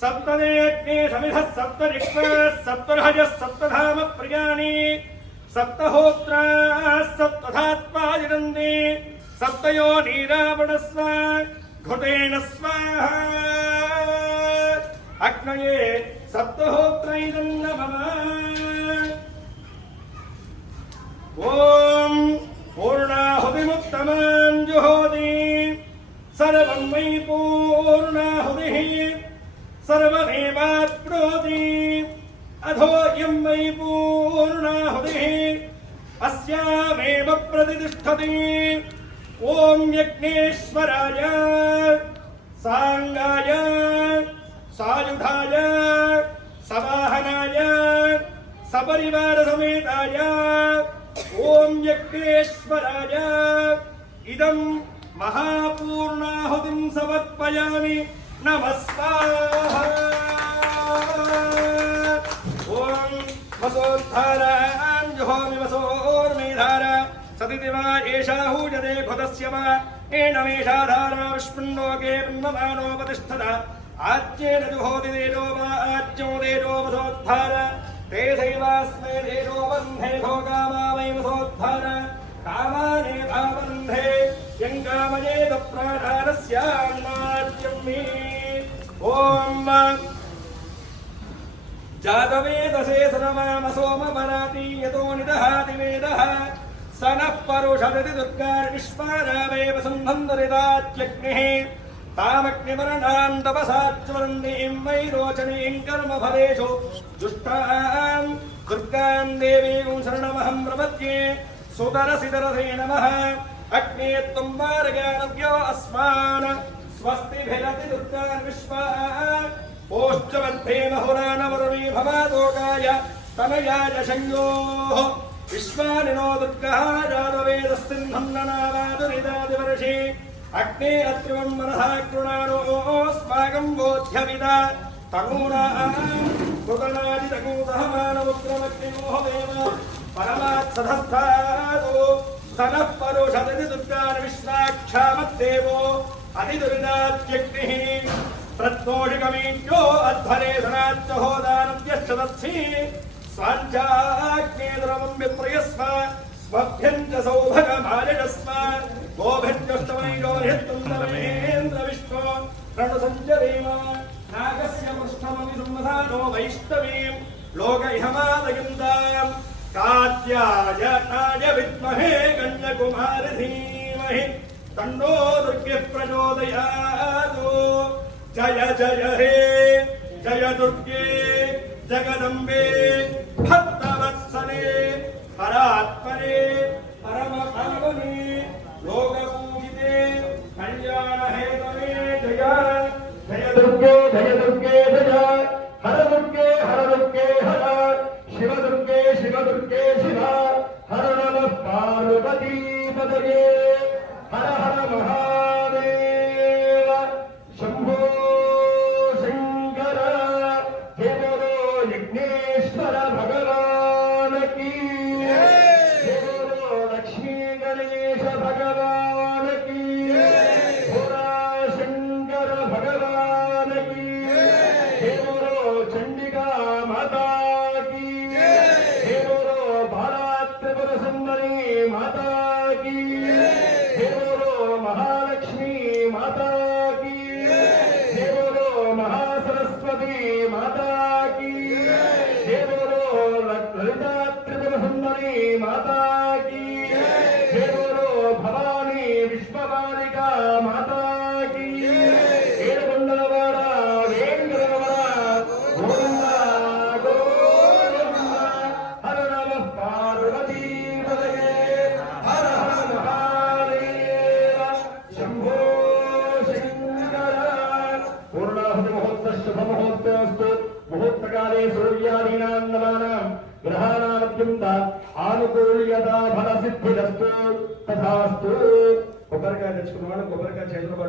सप्तदेग्ने समिधः सप्तरिक्तः सप्तर्हजः सप्तधाम प्रियाणि सप्तहोत्राः सप्तधात्माजिनन्दे सप्तयो नीरावणस्व घृतेन स्वाहा अग्नये सप्तहोत्रैरं नमः। ॐ पूर्णाहुतिमुत्तमां जुहोति सर्वं वै पूर्णाहुतिः सर्वमेवाप्नोति अधोऽयं वै पूर्णाहुतिः अस्यामेव प्रतिष्ठति। ॐ यज्ञेश्वराय सांगाय सायुधाय सवाहनाय सपरिवार समेताय ॐ यज्ञेश्वराय इदं महापूर्णाहुतिं समर्पयामि। नमस्कार। ॐ वसोद्धारां जुहोमि वसोर्मेधार सदिति वा एषा हूयते घृतस्य वा एनमेषाधारा विष्णुलोके ब्रह्ममानोपतिष्ठत आज्येन जुहोति तेजो वा आज्यो तेजो वसोद्धार तेषैवास्मै तेजो बन्धे भोगामा वै वसोद्धार कामानेता बन्धे यङ्कामयेत प्राणानस्यान्नाद्यं मे। ॐ जातवेदसे सनमामसोमपराति यतो निदहाति वेदः स नः परुषदति दुर्गार्विश्वारावेव सम्बन्धरितात्यग्निः तामग्निवर्णां तपसाच्वरन्दीं वैरोचनीं कर्मफलेषु दुष्टां दुर्गां देवीं शरणमहं प्रपद्ये। सुतरसितरसे नमः। अग्ने त्वं वारयानव्यो अस्मान् स्वस्तिभिरति दुर्गार्विश्वा ओष्ठमध्ये महुरानवरुणी भवादोकाय तनयाय शंयोः विश्वानिनो दुर्गः जातवेदस्सिन्धं ननावादुरिदादिवर्षि अग्ने अत्रिवं मनः कृणानोऽस्माकं बोध्यविदा तनूनां कृतनादितकूतहमानमुग्रमग्निमोहदेव परमात्सधस्थादो सनः परुषदति दुर्गार्विश्वाक्षामद्देवो अधिदुरिदात्यग्निः प्रत्नोषिकमीड्यो अध्वरे सनाच्च होदानव्यश्चदत्सि स्वाञ्चाग्नेद्रवं विप्रयस्व स्वभ्यं च सौभगमालिडस्व गोभिर्जष्टमैरोहित्तुन्दमेन्द्र विष्णो रणसञ्जरेम नागस्य पृष्ठमपि संवधानो वैष्णवीं लोकैहमादयन्तां कात्यायनाय विद्महे कन्याकुमारी धीमहि तन्नो दुर्गे प्रचोदयात्। जय जय हे जय दुर्गे जगदम्बे भक्तवत्सले परात्परे परमपावने लोकपूजिते कल्याणहेतवे जय जय दुर्गे जय दुर्गे जय हर दुर्गे हर शिव दुर्गे शिव हर नमः पार्वती पदये हर हर महादेव शंभो शंकर हे बोलो यज्ञेश्वर भगवान की हे बोलो लक्ष्मी गणेश भगवान की भोला शंकर भगवान की हे बोलो चंडिका माता की हे बोलो बाला त्रिपुर सुंदरी माता की हे बोलो महालक्ष्मी माता की हे बोलो महासरस्वती माता की हे बोलो ललिता त्रिपुर सुंदरी माता की हे बोलो भवानी विश्वमालिका माता की ఏడుకొండలవాడ వేంకటరమణ గోవింద గోవింద హర నమః పార్వతీ పదయే హర హర మహాదేవ శంభో శంకర। పూర్ణాహుతి ముహూర్త శుభ ముహూర్తోస్తు ముహూర్తకాలే సూర్యాదీనాం నవానాం గ్రహాణామత్యంత ఆనుకూల్యతా ఫల సిద్ధిరస్తు తథాస్తు। కొబ్బరికాయ తెచ్చుకున్నవాడు కొబ్బరికాయ చేతులు